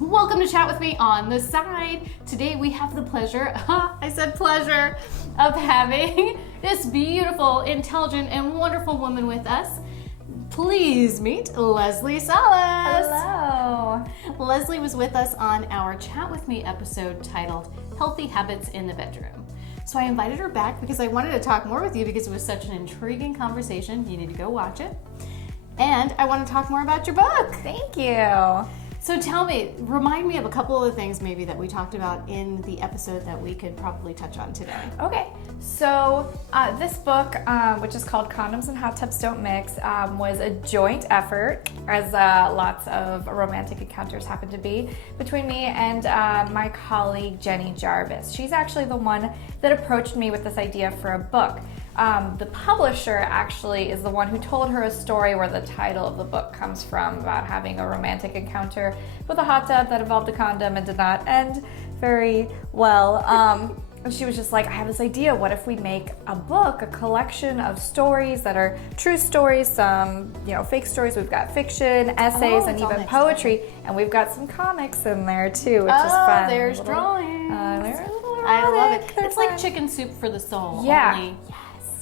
Welcome to Chat With Me on the Side. Today we have the pleasure, I said pleasure, of having this beautiful, intelligent, and wonderful woman with us. Please meet Leslie Salas. Hello. Leslie was with us on our Chat With Me episode titled Healthy Habits in the Bedroom. So I invited her back because I wanted to talk more with you because it was such an intriguing conversation. You need to go watch it. And I want to talk more about your book. Thank you. So tell me, remind me of a couple of the things maybe that we talked about in the episode that we could probably touch on today. Okay, so this book, which is called Condoms and Hot Tubs Don't Mix, was a joint effort, as lots of romantic encounters happen to be, between me and my colleague Jenny Jarvis. She's actually the one that approached me with this idea for a book. The publisher actually is the one who told her a story where the title of the book comes from, about having a romantic encounter with a hot tub that involved a condom and did not end very well. And she was just like, I have this idea. What if we make a book, a collection of stories that are true stories, some fake stories. We've got fiction, essays, and even poetry, and we've got some comics in there too, which is fun. There's drawings. I love it. It's like chicken soup for the soul. Yeah. Only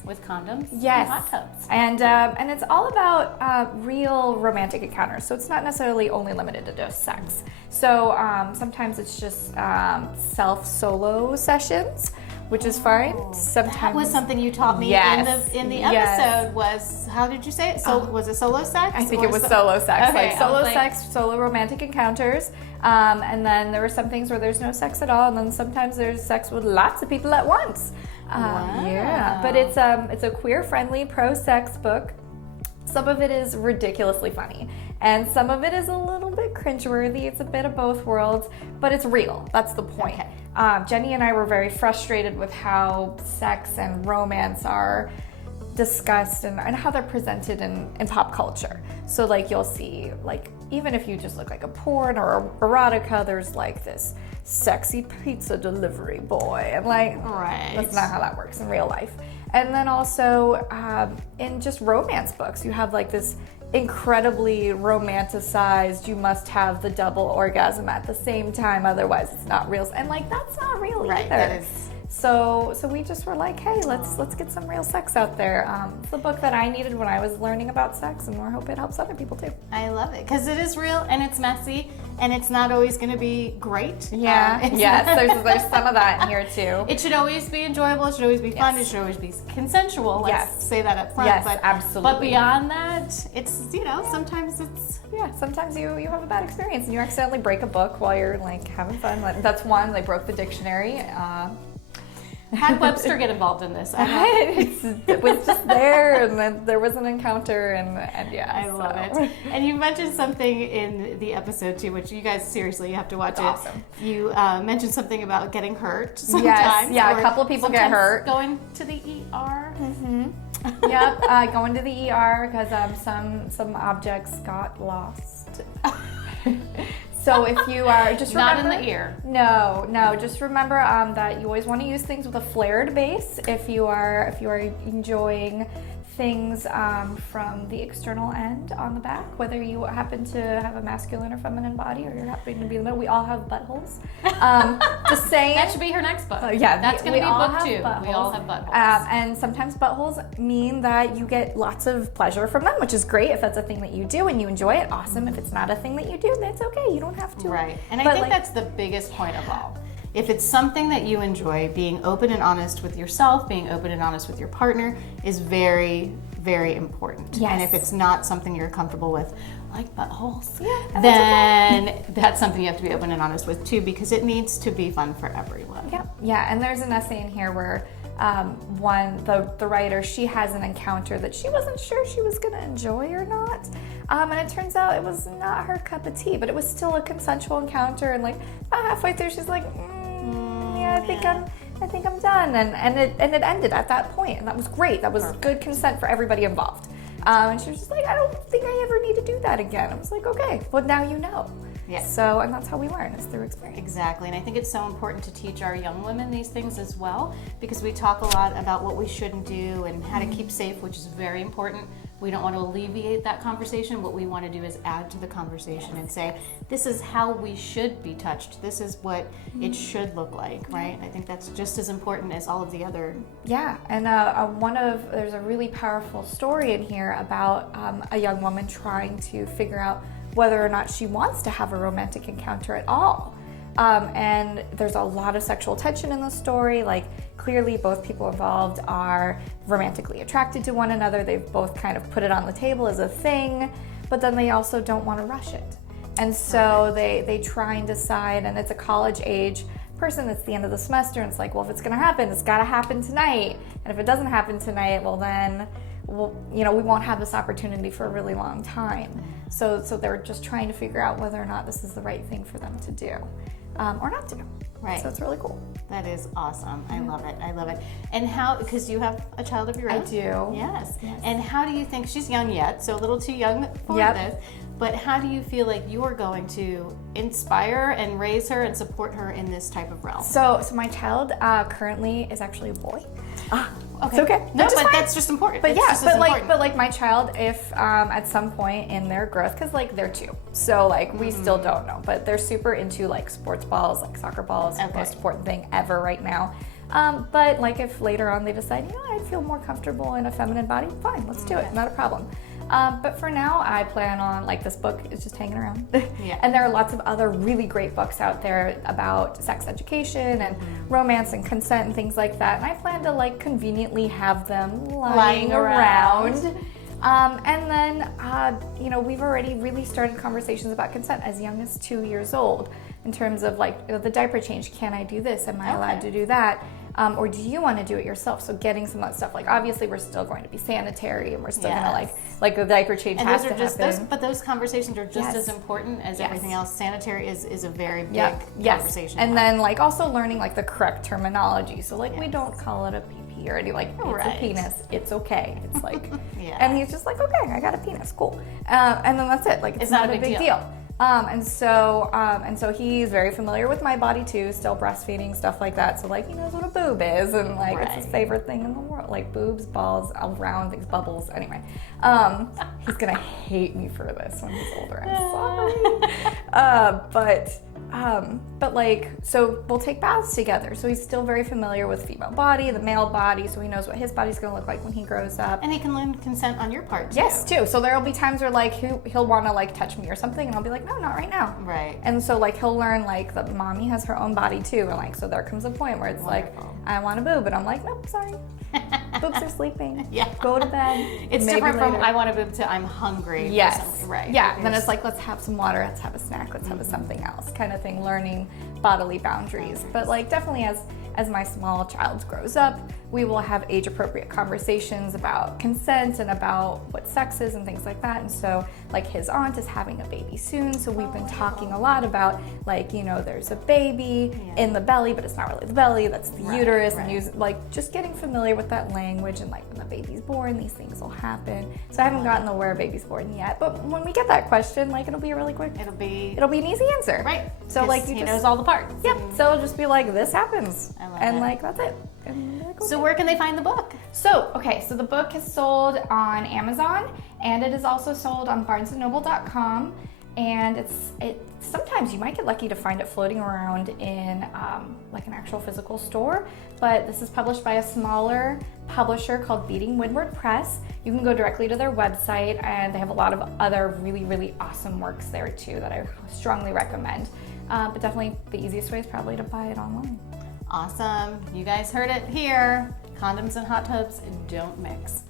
with condoms yes. and hot tubs. And it's all about real romantic encounters. So it's not necessarily only limited to just sex. So sometimes it's just solo sessions, which is fine. Sometimes that was something you taught me in the episode. Was, how did you say it? So was it solo sex? I think it was solo sex. Okay, like solo sex, solo romantic encounters. And then there were some things where there's no sex at all, and then sometimes there's sex with lots of people at once. Wow. Yeah, but it's a queer-friendly pro-sex book. Some of it is ridiculously funny, and some of it is a little bit cringeworthy. It's a bit of both worlds, but it's real. That's the point. Okay. Jenny and I were very frustrated with how sex and romance are discussed and how they're presented in pop culture. So like you'll see, like, even if you just look like a porn or a erotica, there's like this sexy pizza delivery boy, and like that's not how that works in real life. And then also in just romance books, you have like this incredibly romanticized, you must have the double orgasm at the same time, otherwise it's not real, and like that's not real either. That is. So we just were like, hey, let's get some real sex out there. It's the book that I needed when I was learning about sex, and I hope it helps other people too. I love it because it is real and it's messy and it's not always going to be great. Yeah, there's some of that in here too. It should always be enjoyable. It should always be fun. It should always be consensual. Let's say that up front. Yes, absolutely. But beyond that, it's sometimes it's. Yeah, sometimes you have a bad experience and you accidentally break a book while you're like having fun. That's one. They broke the dictionary. How'd Webster get involved in this? It was just there, and then there was an encounter, and yeah. I love it. And you mentioned something in the episode too, which you guys seriously you have to watch it. Awesome. You mentioned something about getting hurt sometimes. Yes, yeah, a couple of people get hurt. Going to the ER. Mm-hmm. Yep, going to the ER because some objects got lost. So if you are just remember, not in the ear. No, just remember that you always want to use things with a flared base if you are enjoying things from the external end on the back, whether you happen to have a masculine or feminine body or you're happening to be in the middle. We all have buttholes. Just saying. That should be her next book. That's going to be book 2. Buttholes. We all have buttholes. And sometimes buttholes mean that you get lots of pleasure from them, which is great. If that's a thing that you do and you enjoy it, awesome. If it's not a thing that you do, that's okay. You don't have to. Right. And I think that's the biggest point of all. If it's something that you enjoy, being open and honest with yourself, being open and honest with your partner is very, very important. Yes. And if it's not something you're comfortable with, like buttholes, then that's something you have to be open and honest with too, because it needs to be fun for everyone. Yeah. And there's an essay in here where the writer, she has an encounter that she wasn't sure she was going to enjoy or not. And it turns out it was not her cup of tea, but it was still a consensual encounter. And like about halfway through, she's like, I think I'm done. And it ended at that point, and that was great. That was good consent for everybody involved. And she was just like, I don't think I ever need to do that again. I was like, okay, well now you know. Yeah. So, and that's how we learn, is through experience. Exactly, and I think it's so important to teach our young women these things as well, because we talk a lot about what we shouldn't do and how to keep safe, which is very important. We don't want to alleviate that conversation. What we want to do is add to the conversation and say, this is how we should be touched. This is what it should look like, right? I think that's just as important as all of the other. Yeah, and there's a really powerful story in here about a young woman trying to figure out whether or not she wants to have a romantic encounter at all. And there's a lot of sexual tension in the story. Like, clearly both people involved are romantically attracted to one another. They've both kind of put it on the table as a thing, but then they also don't want to rush it. And so they try and decide, and it's a college age person. It's the end of the semester, and it's like, well, if it's going to happen, it's got to happen tonight. And if it doesn't happen tonight, well, then we won't have this opportunity for a really long time. So they're just trying to figure out whether or not this is the right thing for them to do. Or not to. Right. So it's really cool. That is awesome. I love it. I love it. And how, because you have a child of your own? I do. Yes. And how do you think, she's young yet, so a little too young for this, but how do you feel like you are going to inspire and raise her and support her in this type of realm? So my child currently is actually a boy. Okay. It's okay. No, but that's just important. But it's just as important. but my child, if at some point in their growth, because like they're 2, so like we still don't know, but they're super into like sports balls, like soccer balls, the most important thing ever right now. But like if later on they decide, I'd feel more comfortable in a feminine body, fine, let's do it, not a problem. But for now, I plan on, like, this book is just hanging around. And there are lots of other really great books out there about sex education and romance and consent and things like that. And I plan to, like, conveniently have them lying around. And then, we've already really started conversations about consent as young as 2 years old in terms of, like, the diaper change. Can I do this? Am I allowed to do that? Or do you want to do it yourself? So getting some of that stuff, like obviously we're still going to be sanitary and we're still going to like the diaper change and has to happen. But those conversations are just as important as everything else. Sanitary is a very big conversation. And then like also learning like the correct terminology. So like we don't call it a pee-pee or anything, like it's a penis, it's okay. It's like, and he's just like, okay, I got a penis, cool. And then that's it. Like it's not a big deal. And so he's very familiar with my body too, still breastfeeding, stuff like that. So like he knows what a boob is, and like it's his favorite thing in the world. Like boobs, balls, round things, bubbles. Anyway, he's gonna hate me for this when he's older. I'm sorry. But like, so we'll take baths together. So he's still very familiar with female body, the male body, so he knows what his body's gonna look like when he grows up. And he can learn consent on your part too. Yes, too. So there'll be times where like he'll wanna like touch me or something, and I'll be like, no, not right now. Right. And so like he'll learn like that mommy has her own body too, and like so there comes a point where it's like, I want a boob, and I'm like, nope, sorry. Boobs are sleeping. Go to bed. It's different from I want a boob to I'm hungry. Yes. Right. Yeah. And then it's like, let's have some water, let's have a snack, let's have a something else kind of thing, learning bodily boundaries. But like definitely as my small child grows up, we will have age-appropriate conversations about consent and about what sex is and things like that. And so like his aunt is having a baby soon, so we've been talking a lot about like, there's a baby in the belly, but it's not really the belly, that's the uterus, and like just getting familiar with that language, and like when the baby's born, these things will happen. So I haven't gotten to where a baby's born yet, but when we get that question, like it'll be really quick. It'll be an easy answer. Right. So like he knows all the parts. Yep. So it'll just be like, this happens. I love and it. Like that's it. And like, okay. So where can they find the book? So the book is sold on Amazon, and it is also sold on barnesandnoble.com. And sometimes you might get lucky to find it floating around in like an actual physical store, but this is published by a smaller publisher called Beating Windward Press. You can go directly to their website, and they have a lot of other really, really awesome works there too that I strongly recommend. But definitely the easiest way is probably to buy it online. Awesome. You guys heard it here. Condoms and hot tubs don't mix.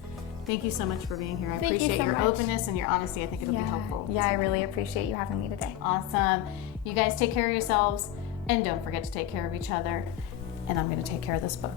Thank you so much for being here. I appreciate your openness and your honesty. I think it'll be helpful. Yeah, I really appreciate you having me today. Awesome. You guys take care of yourselves, and don't forget to take care of each other. And I'm going to take care of this book.